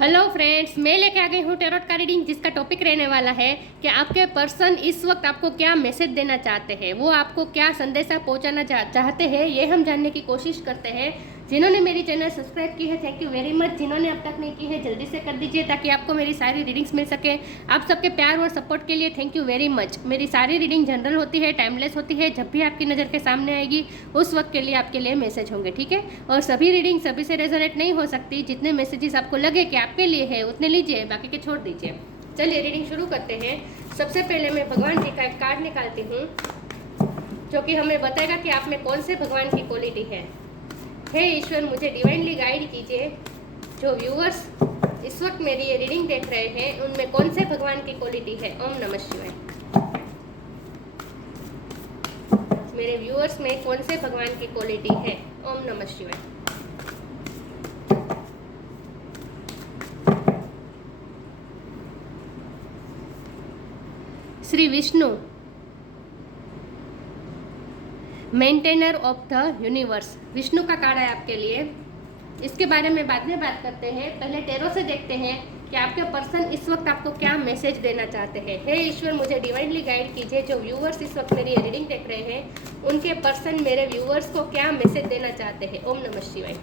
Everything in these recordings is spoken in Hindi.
हेलो फ्रेंड्स, मैं लेके आ गई हूँ टैरोट का रीडिंग, जिसका टॉपिक रहने वाला है कि आपके पर्सन इस वक्त आपको क्या मैसेज देना चाहते हैं, वो आपको क्या संदेशा पहुंचाना चाहते हैं, ये हम जानने की कोशिश करते हैं। जिन्होंने मेरी चैनल सब्सक्राइब की है, थैंक यू वेरी मच। जिन्होंने अब तक नहीं की है, जल्दी से कर दीजिए ताकि आपको मेरी सारी रीडिंग्स मिल सके। आप सबके प्यार और सपोर्ट के लिए थैंक यू वेरी मच। मेरी सारी रीडिंग जनरल होती है, टाइमलेस होती है। जब भी आपकी नज़र के सामने आएगी उस वक्त के लिए आपके लिए मैसेज होंगे, ठीक है। और सभी रीडिंग सभी से रेजोनेट नहीं हो सकती। जितने मैसेजेस आपको लगे कि आपके लिए है उतने लीजिए, बाकी के छोड़ दीजिए। चलिए रीडिंग शुरू करते हैं। सबसे पहले मैं भगवान जी का एक कार्ड निकालती हूँ जो कि हमें बताएगा कि आप में कौन से भगवान की क्वालिटी है। हे ईश्वर, मुझे डिवाइनली गाइड कीजिए। जो व्यूअर्स इस वक्त मेरी ये रीडिंग देख रहे हैं उनमें कौन से भगवान की क्वालिटी है। ओम नमः शिवाय। मेरे व्यूअर्स में कौन से भगवान की क्वालिटी है। ओम नमः शिवाय। Shri Vishnu, maintainer of the universe, Vishnu का कार्ड है आपके लिए। इसके बारे में बाद में बात करते हैं। पहले टैरो से देखते हैं कि आपके पर्सन इस वक्त आपको क्या मैसेज देना चाहते हैं। हे ईश्वर, मुझे डिवाइनली गाइड कीजिए। जो व्यूअर्स इस वक्त मेरी रीडिंग देख रहे हैं उनके पर्सन मेरे व्यूअर्स को क्या मैसेज देना चाहते हैं। ओम नमः शिवाय।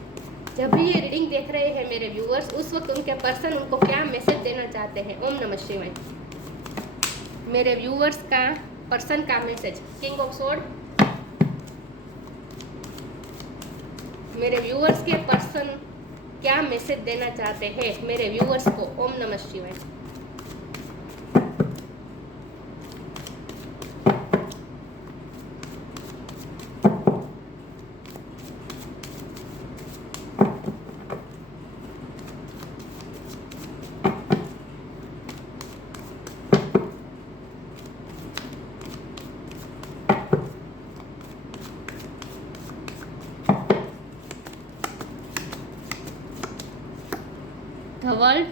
जब भी ये रीडिंग देख रहे हैं मेरे व्यूअर्स, उस वक्त उनके पर्सन उनको क्या मैसेज देना चाहते हैं। ओम नमः शिवाय। मेरे व्यूअर्स का पर्सन का मैसेज। किंग ऑफ सोर्ड, मेरे व्यूअर्स के पर्सन क्या मैसेज देना चाहते हैं मेरे व्यूअर्स को। ओम नमः शिवाय। The world,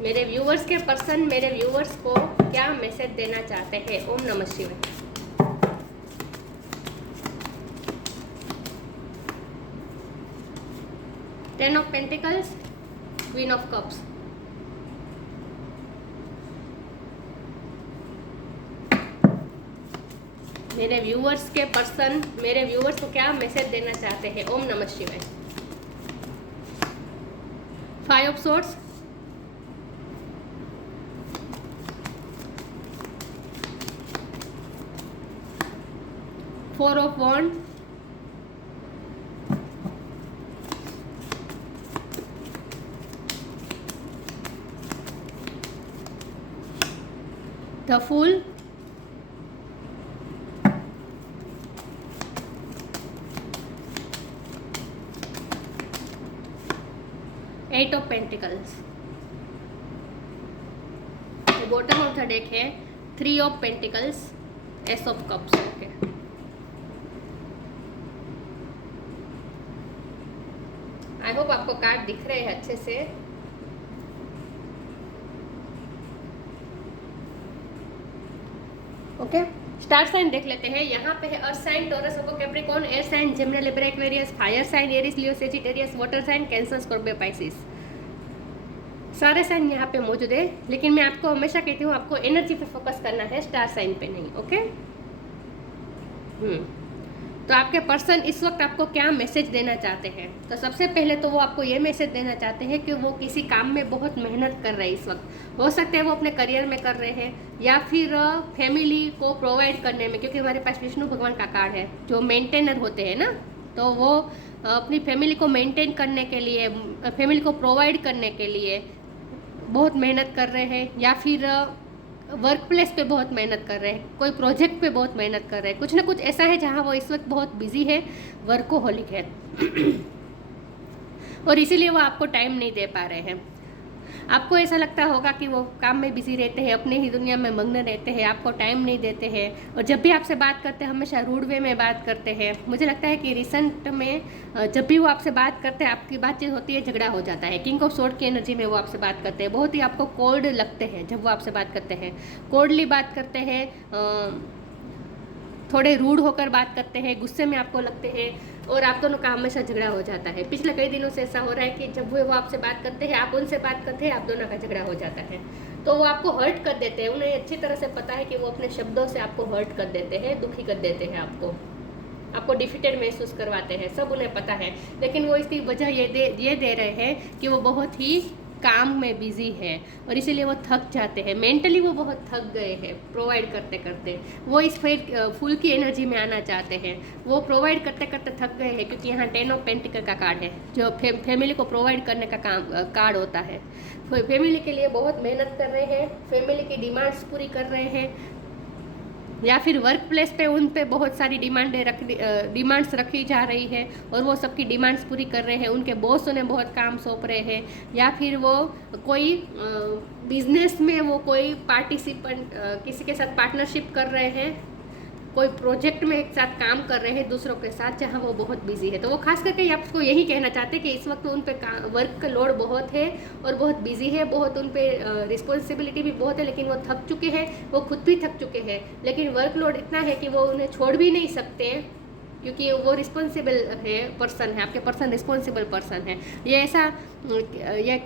मेरे व्यूअर्स के पर्सन मेरे व्यूअर्स को क्या मैसेज देना चाहते हैं। ओम नमः शिवाय। Ten of pentacles, queen of cups. मेरे व्यूअर्स के पर्सन मेरे व्यूअर्स को क्या मैसेज देना चाहते हैं। ओम नमः शिवाय। Five of swords, four of wand, the fool, eight of pentacles. Bottom of the deck है three of pentacles, ace of cups. Okay, I hope आपको कार्ड दिख रहे हैं अच्छे से। ओके, स्टार साइन देख लेते हैं। यहाँ पे है earth sign, Taurus, Virgo, Capricorn, air sign, Gemini, Libra, Aquarius, fire sign, Aries, Leo, Sagittarius, water sign, Cancer, Scorpio, Pisces. सारे साइन यहाँ पे मौजूद है, लेकिन मैं आपको हमेशा कहती हूँ आपको एनर्जी पे फोकस करना है, स्टार साइन पे नहीं। ओके, तो आपके पर्सन इस वक्त आपको क्या मैसेज देना चाहते हैं। तो सबसे पहले तो वो आपको ये मैसेज देना चाहते हैं कि वो किसी काम में बहुत मेहनत कर रहे हैं इस वक्त। हो सकता है वो अपने करियर में कर रहे हैं या फिर फैमिली को प्रोवाइड करने में, क्योंकि हमारे पास विष्णु भगवान का कार्ड है जो मेंटेनर होते हैं ना, तो वो अपनी फैमिली को मेंटेन करने के लिए, फैमिली को प्रोवाइड करने के लिए बहुत मेहनत कर रहे हैं, या फिर वर्क प्लेस पे बहुत मेहनत कर रहे हैं, कोई प्रोजेक्ट पे बहुत मेहनत कर रहे हैं। कुछ ना कुछ ऐसा है जहाँ वो इस वक्त बहुत बिजी है, वर्कोहोलिक है और इसीलिए वो आपको टाइम नहीं दे पा रहे हैं। आपको ऐसा लगता होगा कि वो काम में बिजी रहते हैं, अपने ही दुनिया में मग्न रहते हैं, आपको टाइम नहीं देते हैं और जब भी आपसे बात करते हैं हमेशा रूड वे में बात करते हैं। मुझे लगता है कि रिसेंट में जब भी वो आपसे बात करते हैं, आपकी बातचीत होती है, झगड़ा हो जाता है। किंग ऑफ स्वॉर्ड की एनर्जी में वो आपसे बात करते हैं, बहुत ही आपको कोल्ड लगते हैं जब वो आपसे बात करते हैं, कोल्डली बात करते हैं, थोड़े रूड होकर बात करते हैं, गुस्से में आपको लगते हैं और आप दोनों का हमेशा झगड़ा हो जाता है। पिछले कई दिनों से ऐसा हो रहा है कि जब वो आपसे बात करते हैं, आप उनसे बात करते हैं, आप दोनों का झगड़ा हो जाता है। तो वो आपको हर्ट कर देते हैं, उन्हें अच्छी तरह से पता है कि वो अपने शब्दों से आपको हर्ट कर देते हैं, दुखी कर देते हैं, आपको डिफिटेड महसूस करवाते हैं, सब उन्हें पता है। लेकिन वो इसकी वजह ये दे रहे हैं कि वो बहुत ही काम में बिजी है और इसीलिए वो थक जाते हैं, मेंटली वो बहुत थक गए हैं प्रोवाइड करते करते। वो इस फूल की एनर्जी में आना चाहते हैं, वो प्रोवाइड करते करते थक गए हैं, क्योंकि यहाँ 10 ऑफ पेंटिकल का कार्ड है जो फैमिली को प्रोवाइड करने का कार्ड होता है। फैमिली के लिए बहुत मेहनत कर रहे हैं, फैमिली की डिमांड्स पूरी कर रहे हैं, या फिर वर्क प्लेस पे उन पे बहुत सारी डिमांड्स रखी जा रही है और वो सबकी डिमांड्स पूरी कर रहे हैं। उनके बॉस उन्हें बहुत काम सौंप रहे हैं, या फिर वो कोई बिजनेस में वो कोई पार्टिसिपेंट किसी के साथ पार्टनरशिप कर रहे हैं, कोई प्रोजेक्ट में एक साथ काम कर रहे हैं दूसरों के साथ, जहां वो बहुत बिजी है। तो वो खास करके आपको यही कहना चाहते हैं कि इस वक्त उन पे वर्क का लोड बहुत है और बहुत बिजी है, बहुत उन पे रिस्पॉन्सिबिलिटी भी बहुत है, लेकिन वो थक चुके हैं, वो खुद भी थक चुके हैं। लेकिन वर्कलोड इतना है कि वो उन्हें छोड़ भी नहीं सकते हैं, क्योंकि वो रिस्पॉन्सिबल है पर्सन है, आपके पर्सन रिस्पॉन्सिबल पर्सन है। ये ऐसा ये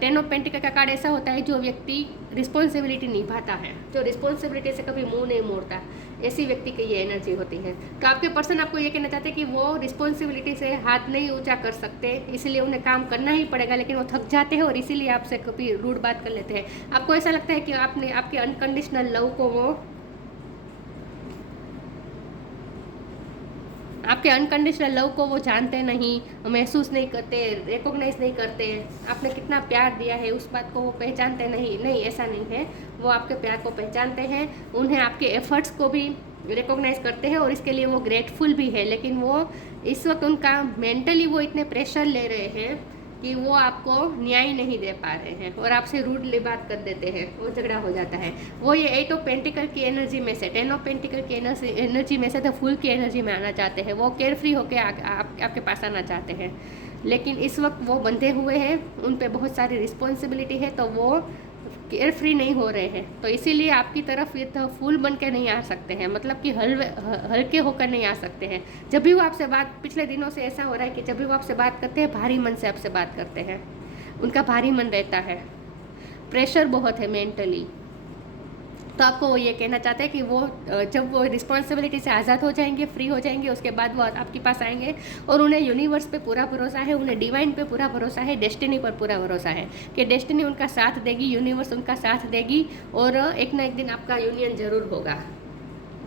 10 ऑफ पेंटिकल का कार्ड ऐसा होता है जो व्यक्ति रिस्पॉन्सिबिलिटी निभाता है, जो रिस्पॉन्सिबिलिटी से कभी मुंह नहीं मोड़ता, ऐसी व्यक्ति की ये एनर्जी होती है। तो आपके पर्सन आपको ये कहना चाहते हैं कि वो रिस्पॉन्सिबिलिटी से हाथ नहीं ऊंचा कर सकते, इसलिए उन्हें काम करना ही पड़ेगा, लेकिन वो थक जाते हैं और इसीलिए आपसे कभी रूड बात कर लेते हैं। आपको ऐसा लगता है कि आपने आपके अनकंडीशनल लव को वो आपके अनकंडीशनल लव को वो जानते नहीं, महसूस नहीं करते, रिकॉग्नाइज नहीं करते, आपने कितना प्यार दिया है उस बात को वो पहचानते नहीं, ऐसा नहीं है। वो आपके प्यार को पहचानते हैं, उन्हें आपके एफर्ट्स को भी रिकॉग्नाइज करते हैं और इसके लिए वो ग्रेटफुल भी है। लेकिन वो इस वक्त उनका मेंटली वो इतने प्रेशर ले रहे हैं कि वो आपको न्याय नहीं दे पा रहे हैं और आपसे रूडली बात कर देते हैं, वो झगड़ा हो जाता है। वो ये 8 ऑफ पेंटिकल की एनर्जी में से 10 ऑफ पेंटिकल की एनर्जी में से तो फुल की एनर्जी में आना चाहते हैं, वो केयर फ्री होकर आपके पास आना चाहते हैं। लेकिन इस वक्त वो बंधे हुए हैं, उन पर बहुत सारी रिस्पॉन्सिबिलिटी है, तो वो केयर फ्री नहीं हो रहे हैं। तो इसीलिए आपकी तरफ ये तो फूल बन के नहीं आ सकते हैं, मतलब कि हल्के होकर नहीं आ सकते हैं। जब भी वो आपसे बात, पिछले दिनों से ऐसा हो रहा है कि जब भी वो आपसे बात करते हैं, भारी मन से आपसे बात करते हैं, उनका भारी मन रहता है, प्रेशर बहुत है मेंटली। तो आपको वो ये कहना चाहते हैं कि वो जब वो रिस्पॉन्सिबिलिटी से आज़ाद हो जाएंगे, फ्री हो जाएंगे, उसके बाद वो आपके पास आएंगे और उन्हें यूनिवर्स पे पूरा भरोसा है, उन्हें डिवाइन पे पूरा भरोसा है, डेस्टिनी पर पूरा भरोसा है कि डेस्टिनी उनका साथ देगी, यूनिवर्स उनका साथ देगी और एक ना एक दिन आपका यूनियन ज़रूर होगा।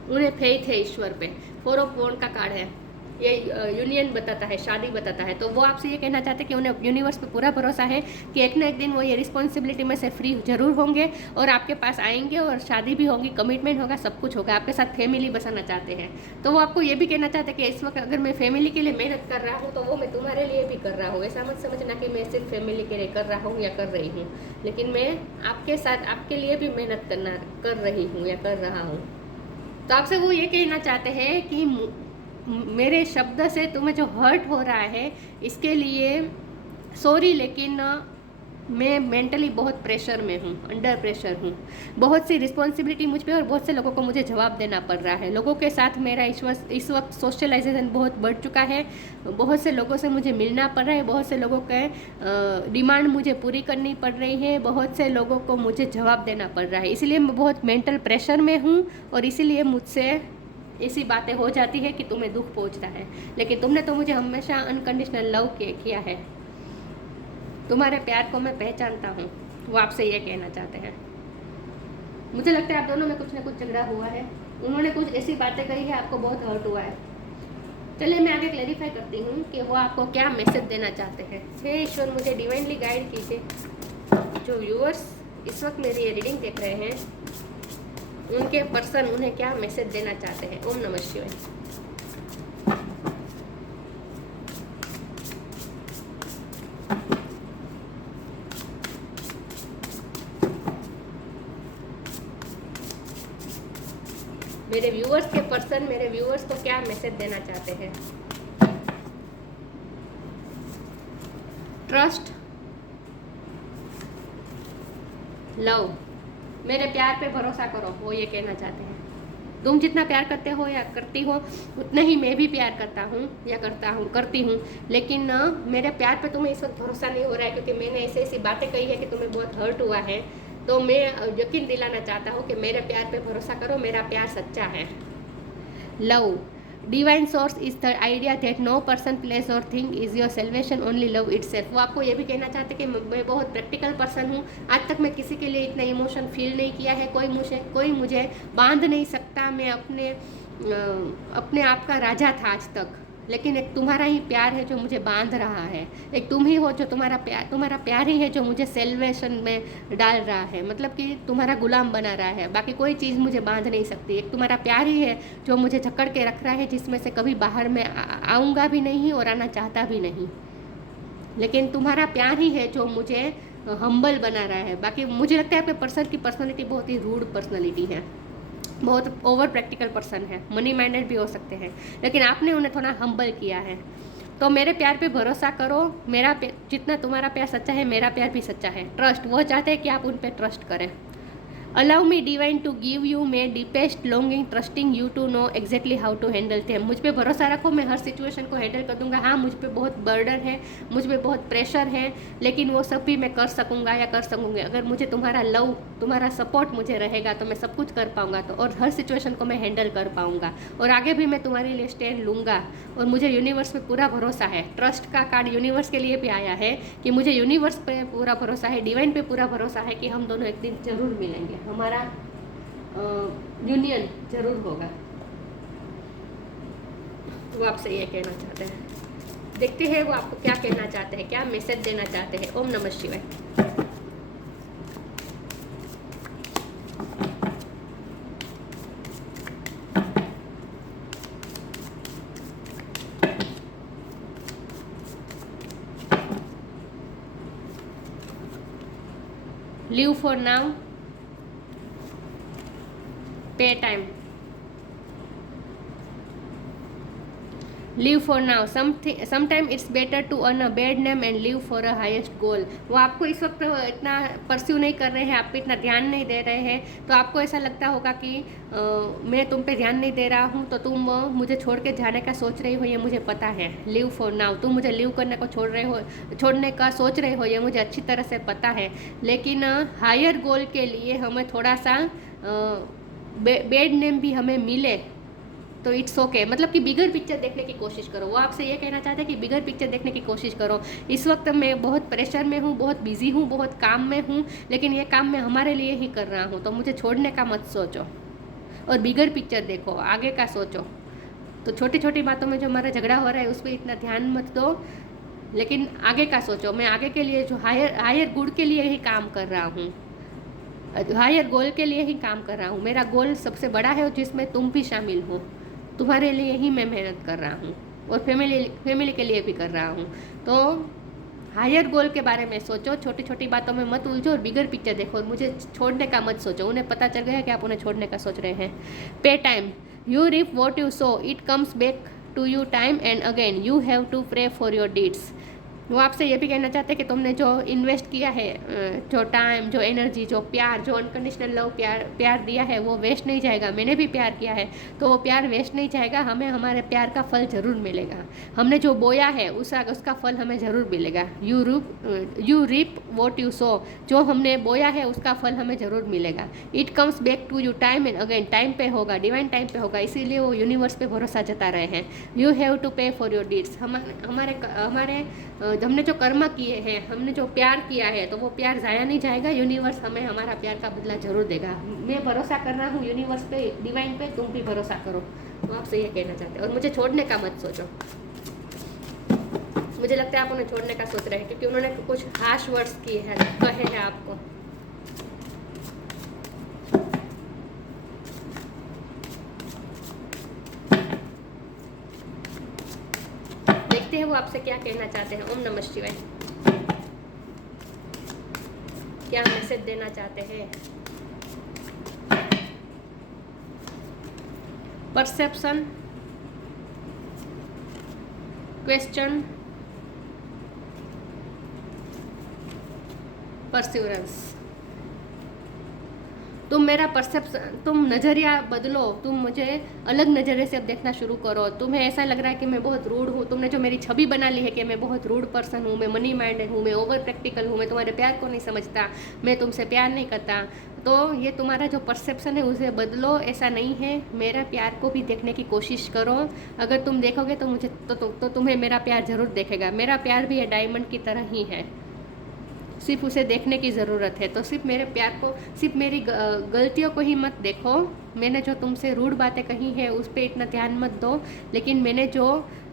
उन्हें फेथ है ईश्वर पे। 4 ऑफ वॉन्ड का कार्ड है, ये यूनियन बताता है, शादी बताता है। तो वो आपसे ये कहना चाहते हैं कि उन्हें यूनिवर्स पे पूरा भरोसा है कि एक ना एक दिन वो ये रिस्पॉन्सिबिलिटी में से फ्री जरूर होंगे और आपके पास आएंगे और शादी भी होगी, कमिटमेंट होगा, सब कुछ होगा, आपके साथ फैमिली बसाना चाहते हैं। तो वो आपको ये भी कहना चाहते हैं कि इस वक्त अगर मैं फैमिली के लिए मेहनत कर रहा हूँ तो वो मैं तुम्हारे लिए भी कर रहा हूँ। ऐसा मत समझना कि मैं सिर्फ फैमिली के लिए कर रहा हूँ या कर रही हूँ, लेकिन मैं आपके साथ आपके लिए भी मेहनत कर रही हूँ या कर रहा हूँ। तो आपसे वो ये कहना चाहते हैं कि मेरे शब्द से तुम्हें जो हर्ट हो रहा है इसके लिए सॉरी, लेकिन मैं मेंटली बहुत प्रेशर में हूँ, अंडर प्रेशर हूँ। बहुत सी रिस्पॉन्सिबिलिटी मुझ पे और बहुत से लोगों को मुझे जवाब देना पड़ रहा है। लोगों के साथ मेरा इस वक्त सोशलाइजेशन बहुत बढ़ चुका है, बहुत से लोगों से मुझे मिलना पड़ रहा है, बहुत से लोगों के डिमांड मुझे पूरी करनी पड़ रही है, बहुत से लोगों को मुझे जवाब देना पड़ रहा है। इसीलिए मैं बहुत मेंटल प्रेशर में हूँ और इसीलिए मुझसे ऐसी बातें हो जाती है कि तुम्हें दुख पहुंचता है। लेकिन तुमने तो मुझे हमेशा अनकंडीशनल लव किया है, तुम्हारे प्यार को मैं पहचानता हूँ। वो आपसे ये कहना चाहते हैं। मुझे लगता है आप दोनों में कुछ ना कुछ झगड़ा हुआ है, उन्होंने कुछ ऐसी बातें कही है, आपको बहुत हर्ट हुआ है। चलिए मैं आगे क्लैरिफाई करती हूँ कि वो आपको क्या मैसेज देना चाहते हैं। हे ईश्वर, मुझे डिवाइनली गाइड कीजिए। जो व्यूअर्स इस वक्त मेरी ये रीडिंग देख रहे हैं, उनके पर्सन उन्हें क्या मैसेज देना चाहते हैं। ओम नमः शिवाय। मेरे व्यूअर्स के पर्सन मेरे व्यूअर्स को क्या मैसेज देना चाहते हैं? ट्रस्ट, लव, मेरे प्यार पे भरोसा करो, वो ये कहना चाहते हैं। तुम जितना प्यार करते हो या करती हो उतना ही मैं भी प्यार करता हूँ या करती हूँ, लेकिन मेरे प्यार पे तुम्हें इस वक्त भरोसा नहीं हो रहा है क्योंकि मैंने ऐसी बातें कही है कि तुम्हें बहुत हर्ट हुआ है। तो मैं यकीन दिलाना चाहता हूँ कि मेरे प्यार पे भरोसा करो, मेरा प्यार सच्चा है। Love, divine source is the idea that no person place or thing is your salvation, only love itself. वो आपको ये भी कहना चाहते कि मैं बहुत प्रैक्टिकल पर्सन हूँ, आज तक मैं किसी के लिए इतना इमोशन फील नहीं किया है, कोई मुझे बांध नहीं सकता, मैं अपने आप का राजा था आज तक, लेकिन एक तुम्हारा ही प्यार है जो मुझे बांध रहा है। एक तुम ही हो जो तुम्हारा प्यार ही है जो मुझे सेल्वेशन में डाल रहा है, मतलब कि तुम्हारा गुलाम बना रहा है, बाकी कोई चीज़ मुझे बांध नहीं सकती। एक तुम्हारा प्यार ही है जो मुझे जकड़ के रख रहा है, जिसमें से कभी बाहर में आऊँगा भी नहीं और आना चाहता भी नहीं। लेकिन तुम्हारा प्यार ही है जो मुझे हम्बल बना रहा है। बाकी मुझे लगता है आपके पर्सन की पर्सनैलिटी बहुत ही रूड पर्सनैलिटी है, बहुत ओवर प्रैक्टिकल पर्सन है, मनी माइंडेड भी हो सकते हैं, लेकिन आपने उन्हें थोड़ा हम्बल किया है। तो मेरे प्यार पे भरोसा करो, जितना तुम्हारा प्यार सच्चा है मेरा प्यार भी सच्चा है। ट्रस्ट, वो चाहते हैं कि आप उन पे ट्रस्ट करें। Allow me divine to give you my deepest longing trusting you to know exactly how to handle them. मुझ पे भरोसा रखो, मैं हर सिचुएशन को हैंडल कर दूंगा। हाँ, मुझ पे बहुत बर्डन है, मुझ पे बहुत प्रेशर है, लेकिन वो सब भी मैं कर सकूंगा या कर सकूंगी अगर मुझे तुम्हारा लव, तुम्हारा सपोर्ट मुझे रहेगा तो मैं सब कुछ कर पाऊंगा, तो और हर सिचुएशन को मैं हैंडल कर पाऊंगा और आगे भी मैं तुम्हारे लिए स्टैंड लूँगा। और मुझे यूनिवर्स पे पूरा भरोसा है। ट्रस्ट का कार्ड यूनिवर्स के लिए भी आया है कि मुझे यूनिवर्स पे पूरा भरोसा है, डिवाइन पे पूरा भरोसा है कि हम दोनों एक दिन जरूर मिलेंगे, हमारा यूनियन जरूर होगा। वो आपसे ये कहना चाहते हैं। देखते हैं वो आपको क्या कहना चाहते हैं, क्या मैसेज देना चाहते हैं। ओम नमः शिवाय। Live for now, pay time, live for now, sometime it's better to earn a bad name and live for a highest goal. वो आपको इस वक्त इतना परस्यू नहीं कर रहे हैं, आप पे इतना ध्यान नहीं दे रहे हैं, तो आपको ऐसा लगता होगा कि मैं तुम पे ध्यान नहीं दे रहा हूँ तो तुम मुझे छोड़ के जाने का सोच रही हो, ये मुझे पता है। लिव फॉर नाउ, तुम मुझे लिव करने को छोड़ने का सोच रहे हो, ये मुझे अच्छी तरह से पता है, लेकिन हायर गोल के लिए हमें थोड़ा सा बैड नेम भी हमें मिले तो इट्स ओके, मतलब कि बिगर पिक्चर देखने की कोशिश करो। वो आपसे ये कहना चाहते हैं कि बिगर पिक्चर देखने की कोशिश करो। इस वक्त मैं बहुत प्रेशर में हूँ, बहुत बिजी हूँ, बहुत काम में हूँ, लेकिन ये काम मैं हमारे लिए ही कर रहा हूँ, तो मुझे छोड़ने का मत सोचो और बिगर पिक्चर देखो, आगे का सोचो। तो छोटी छोटी बातों में जो हमारा झगड़ा हो रहा है उस पर इतना ध्यान मत दो, लेकिन आगे का सोचो। मैं आगे के लिए जो हायर गुड के लिए ही काम कर रहा हूँ, हायर गोल के लिए ही काम कर रहा हूँ। मेरा गोल सबसे बड़ा है जिसमें तुम भी शामिल हो, तुम्हारे लिए ही मैं मेहनत कर रहा हूँ और फैमिली के लिए भी कर रहा हूँ। तो हायर गोल के बारे में सोचो, छोटी छोटी बातों में मत उलझो और बिगर पिक्चर देखो और मुझे छोड़ने का मत सोचो। उन्हें पता चल गया कि आप उन्हें छोड़ने का सोच रहे हैं। Pay time, you reap what you sow, it comes back to you time and again, you have to pray for your deeds. वो आपसे ये भी कहना चाहते हैं कि तुमने जो इन्वेस्ट किया है, जो टाइम, जो एनर्जी, जो प्यार, जो अनकंडीशनल लव प्यार दिया है वो वेस्ट नहीं जाएगा। मैंने भी प्यार किया है तो वो प्यार वेस्ट नहीं जाएगा, हमें हमारे प्यार का फल ज़रूर मिलेगा। हमने जो बोया है उसका फल हमें ज़रूर मिलेगा। You reap what you sow, जो हमने बोया है उसका फल हमें ज़रूर मिलेगा। It comes back to you time and again, time पे होगा, डिवाइन टाइम पे होगा, इसीलिए वो यूनिवर्स पे भरोसा जता रहे हैं। यू हैव टू पे फॉर योर डीड्स, हमारे हमने जो कर्म किए हैं, हमने जो प्यार किया है, तो वो प्यार ज़ाया नहीं जाएगा। यूनिवर्स हमें हमारा प्यार का बदला जरूर देगा। मैं भरोसा कर रहा हूँ यूनिवर्स पे, डिवाइन पे, तुम भी भरोसा करो। तो आपसे ये कहना चाहते हैं और मुझे छोड़ने का मत सोचो। मुझे लगता है आप उन्हें छोड़ने का सोच रहे हैं क्योंकि उन्होंने कुछ हार्श वर्ड्स किए हैं, कहे हैं आपको। देखते हैं वो आपसे क्या कहना चाहते हैं। ओम नमः शिवाय। क्या मैसेज देना चाहते हैं? Perception, question, perseverance. तुम मेरा परसेप्शन, तुम नज़रिया बदलो, तुम मुझे अलग नज़रिए से अब देखना शुरू करो। तुम्हें ऐसा लग रहा है कि मैं बहुत रूड हूँ, तुमने जो मेरी छवि बना ली है कि मैं बहुत रूड पर्सन हूँ, मैं मनी माइंडेड हूँ, मैं ओवर प्रैक्टिकल हूँ, मैं तुम्हारे प्यार को नहीं समझता, मैं तुमसे प्यार नहीं करता, तो ये तुम्हारा जो परसेप्शन है उसे बदलो। ऐसा नहीं है, मेरा प्यार को भी देखने की कोशिश करो। अगर तुम देखोगे तो मुझे तो तुम्हें मेरा प्यार ज़रूर देखेगा। मेरा प्यार भी ये डायमंड की तरह ही है, सिर्फ उसे देखने की ज़रूरत है। तो सिर्फ मेरे प्यार को, सिर्फ मेरी गलतियों को ही मत देखो। मैंने जो तुमसे रूड बातें कही है उस पर इतना ध्यान मत दो, लेकिन मैंने जो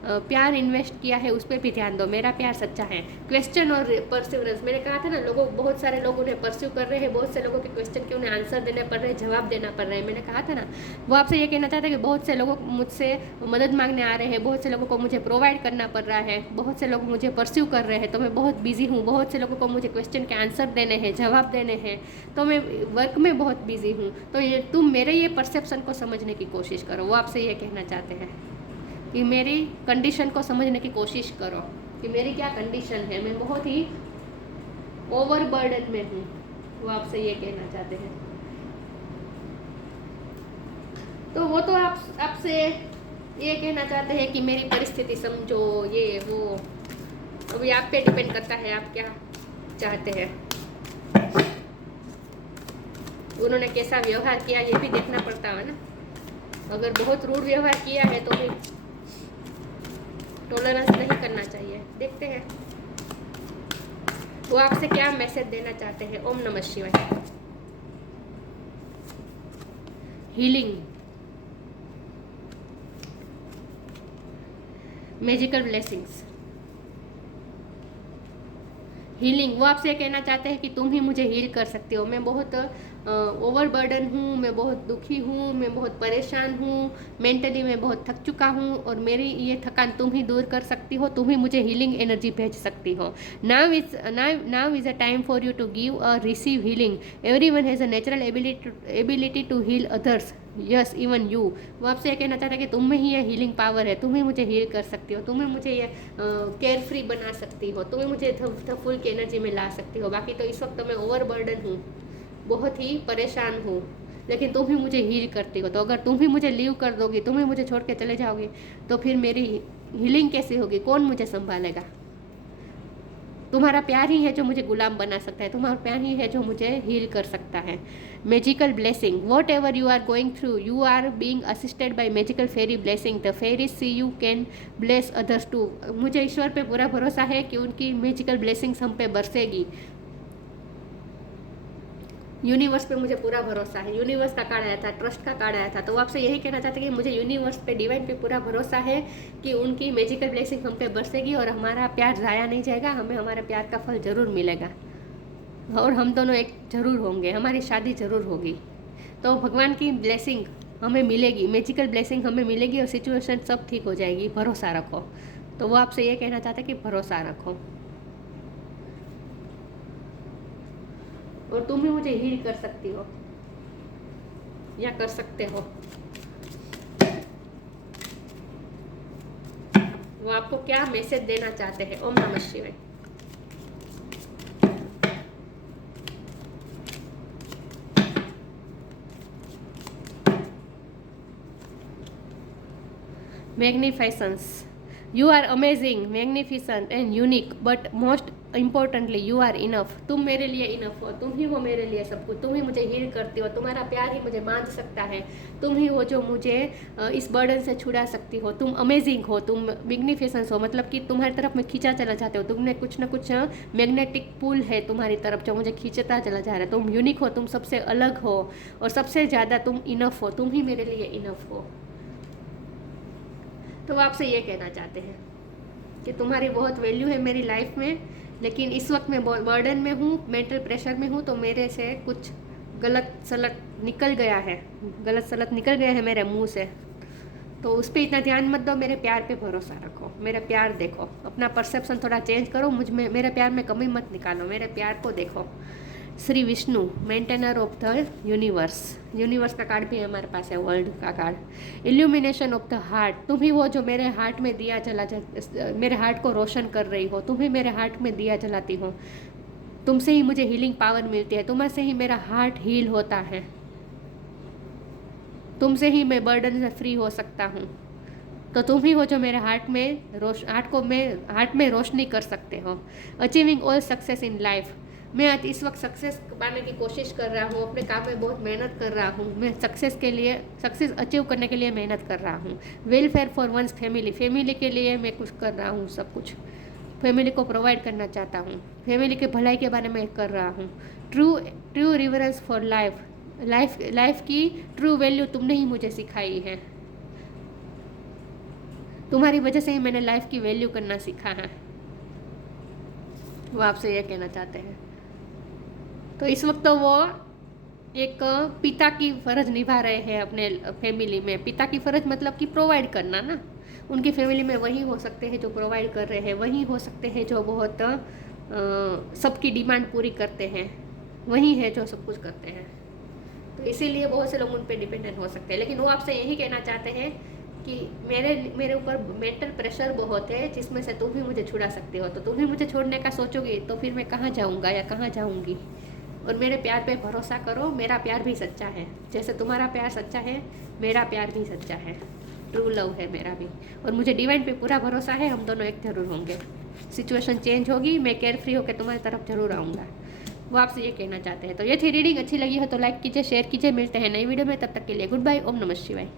प्यार इन्वेस्ट किया है उस पर भी ध्यान दो। मेरा प्यार सच्चा है। क्वेश्चन और परसिवरेंस, मैंने कहा था ना, लोगों, बहुत सारे लोग उन्हें परस्यू कर रहे हैं, बहुत से लोगों के क्वेश्चन के उन्हें आंसर देने पड़ रहे हैं, जवाब देना पड़ रहा है। मैंने कहा था ना, वो आपसे ये कहना चाहता है कि बहुत से लोग मुझसे मदद मांगने आ रहे हैं, बहुत से लोगों को मुझे प्रोवाइड करना पड़ रहा है, बहुत से लोग मुझे परस्यू कर रहे हैं, तो मैं बहुत बिजी हूँ। बहुत से लोगों को मुझे क्वेश्चन के आंसर देने हैं, जवाब देने हैं, तो मैं वर्क में बहुत बिजी हूँ। तो ये तुम मेरे ये परसेप्शन को समझने की कोशिश करो। वो आपसे ये कहना चाहते हैं कि मेरी कंडीशन को समझने की कोशिश करो कि मेरी क्या कंडीशन है, मैं बहुत ही ओवर बर्डन में हूँ। वो आपसे ये कहना चाहते हैं। तो वो तो आपसे ये कहना चाहते हैं कि मेरी परिस्थिति समझो, ये वो। अभी आप पे डिपेंड करता है आप क्या चाहते हैं। उन्होंने कैसा व्यवहार किया ये भी देखना पड़ता है ना। अगर बहुत रूड व्यवहार किया है तो भी टॉलरेंस नहीं करना चाहिए। देखते हैं वो आपसे क्या मैसेज देना चाहते हैं। ओम नमः शिवाय। Healing, magical blessings, healing. वो आपसे कहना चाहते हैं कि तुम ही मुझे हील कर सकते हो। मैं बहुत ओवर बर्डन हूँ, मैं बहुत दुखी हूँ, मैं बहुत परेशान हूँ, मेंटली मैं बहुत थक चुका हूँ, और मेरी ये थकान तुम ही दूर कर सकती हो, तुम ही मुझे हीलिंग एनर्जी भेज सकती हो। Now is a time for you to give or receive healing. Everyone has a natural ability to heal others, yes even you. वो आपसे ये कहना चाहता है कि तुम में ही ये हीलिंग पावर है, तुम ही मुझे हील कर सकती हो, तुम्हें मुझे ये केयर फ्री बना सकती हो, तुम्हें मुझे फुल की एनर्जी में ला सकती हो। बाकी तो इस वक्त मैं ओवर बर्डन हूँ, बहुत ही परेशान हूँ, लेकिन तुम ही मुझे हील करती हो। तो अगर तुम ही मुझे लीव कर दोगी, तुम ही मुझे छोड़ के चले जाओगे, तो फिर मेरी हीलिंग कैसे होगी? कौन मुझे संभालेगा? तुम्हारा प्यार ही है जो मुझे गुलाम बना सकता है, तुम्हारा प्यार ही है जो मुझे हील कर सकता है। Magical blessing, whatever you are going through, you are being assisted by magical fairy blessing. The fairies see you can bless others too. मुझे ईश्वर पे पूरा भरोसा है कि उनकी मैजिकल ब्लेसिंग्स हम पे बरसेगी। यूनिवर्स पे मुझे पूरा भरोसा है। यूनिवर्स का कार्ड आया था, ट्रस्ट का कार्ड आया था, तो वो आपसे यही कहना चाहते हैं कि मुझे यूनिवर्स पे, डिवाइन पे पूरा भरोसा है कि उनकी मैजिकल ब्लेसिंग हम पे बरसेगी और हमारा प्यार ज़ाया नहीं जाएगा, हमें हमारे प्यार का फल ज़रूर मिलेगा और हम दोनों एक ज़रूर होंगे, हमारी शादी ज़रूर होगी। तो भगवान की ब्लेसिंग हमें मिलेगी, मैजिकल ब्लेसिंग हमें मिलेगी और सिचुएशन सब ठीक हो जाएगी, भरोसा रखो। तो वो आपसे ये कहना चाहते हैं कि भरोसा रखो और तुम ही मुझे हील कर सकती हो या कर सकते हो। वो आपको क्या मैसेज देना चाहते हैं? ओम नमः शिवाय। Magnificence. You are amazing, magnificent and unique, but most importantly you are enough. तुम मेरे लिए इनफ हो, तुम ही हो मेरे लिए सब कुछ, तुम ही मुझे हील करती हो, तुम्हारा प्यार ही मुझे बांध सकता है, तुम ही हो जो मुझे इस बर्डन से छुड़ा सकती हो। तुम अमेजिंग हो, तुम मैग्निफिसेंस हो, मतलब कि तुम्हारी तरफ मैं खींचा चला जाते हो, तुमने कुछ ना कुछ मैग्नेटिक पुल है तुम्हारी तरफ जो मुझे खींचता चला जा रहा है। तुम यूनिक हो, तुम सबसे अलग हो और सबसे ज़्यादा तुम इनफ हो, तुम ही मेरे लिए इनफ हो। तो वो आपसे ये कहना चाहते हैं कि तुम्हारी बहुत वैल्यू है मेरी लाइफ में, लेकिन इस वक्त मैं बर्डन में हूँ, मेंटल प्रेशर में हूँ, तो मेरे से कुछ गलत सलत निकल गया है मेरे मुंह से। तो उस पर इतना ध्यान मत दो, मेरे प्यार पे भरोसा रखो, मेरा प्यार देखो, अपना परसेप्शन थोड़ा चेंज करो, मुझ में मेरे प्यार में कमी मत निकालो, मेरे प्यार को देखो। Shri Vishnu, maintainer of the universe. Universe का कार्ड भी है हमारे पास है, वर्ल्ड का card. Illumination of the heart, तुम ही वो जो मेरे हार्ट में दिया जला मेरे हार्ट को रोशन कर रही हो, तुम ही मेरे हार्ट में दिया जलाती हो, तुमसे ही मुझे हीलिंग पावर मिलती है, तुम्हारे ही मेरा हार्ट हील होता है, तुमसे ही मैं बर्डन से फ्री हो सकता हूँ। तो तुम ही हो जो मेरे हार्ट में रोशनी कर सकते हो। Achieving all success in life, मैं आज इस वक्त सक्सेस पाने की कोशिश कर रहा हूँ, अपने काम में बहुत मेहनत कर रहा हूँ, मैं सक्सेस अचीव करने के लिए मेहनत कर रहा हूँ। Welfare for one's family, family के लिए मैं कुछ कर रहा हूँ, सब कुछ फैमिली को प्रोवाइड करना चाहता हूँ, फैमिली के भलाई के बारे में कर रहा हूँ। ट्रू रिवरेंस फॉर लाइफ की ट्रू वैल्यू तुमने ही मुझे सिखाई है, तुम्हारी वजह से ही मैंने लाइफ की वैल्यू करना सीखा है, वो आपसे ये कहना चाहते हैं। तो इस वक्त तो वो एक पिता की फ़र्ज निभा रहे हैं अपने फैमिली में। पिता की फ़र्ज मतलब कि प्रोवाइड करना ना, उनकी फैमिली में वही हो सकते हैं जो प्रोवाइड कर रहे हैं, वही हो सकते हैं जो बहुत सबकी डिमांड पूरी करते हैं, वही है जो सब कुछ करते हैं। तो इसीलिए बहुत से लोग उन पर डिपेंडेंट हो सकते हैं। लेकिन वो आपसे यही कहना चाहते हैं कि मेरे ऊपर मेंटल प्रेशर बहुत है, जिसमें से तुम भी मुझे छुड़ा सकते हो। तो तुम भी मुझे छोड़ने का सोचोगे तो फिर मैं कहाँ जाऊँगा या कहाँ जाऊँगी। और मेरे प्यार पे भरोसा करो, मेरा प्यार भी सच्चा है, जैसे तुम्हारा प्यार सच्चा है मेरा प्यार भी सच्चा है, ट्रू लव है मेरा भी। और मुझे डिवाइन पे पूरा भरोसा है, हम दोनों एक जरूर होंगे। सिचुएशन चेंज होगी, मैं केयर फ्री होकर तुम्हारी तरफ जरूर आऊँगा, वो आपसे ये कहना चाहते हैं। तो ये थी रीडिंग, अच्छी लगी हो तो लाइक कीजिए, शेयर कीजिए। मिलते हैं नई वीडियो में, तब तक के लिए गुड बाय, ओम नमः शिवाय।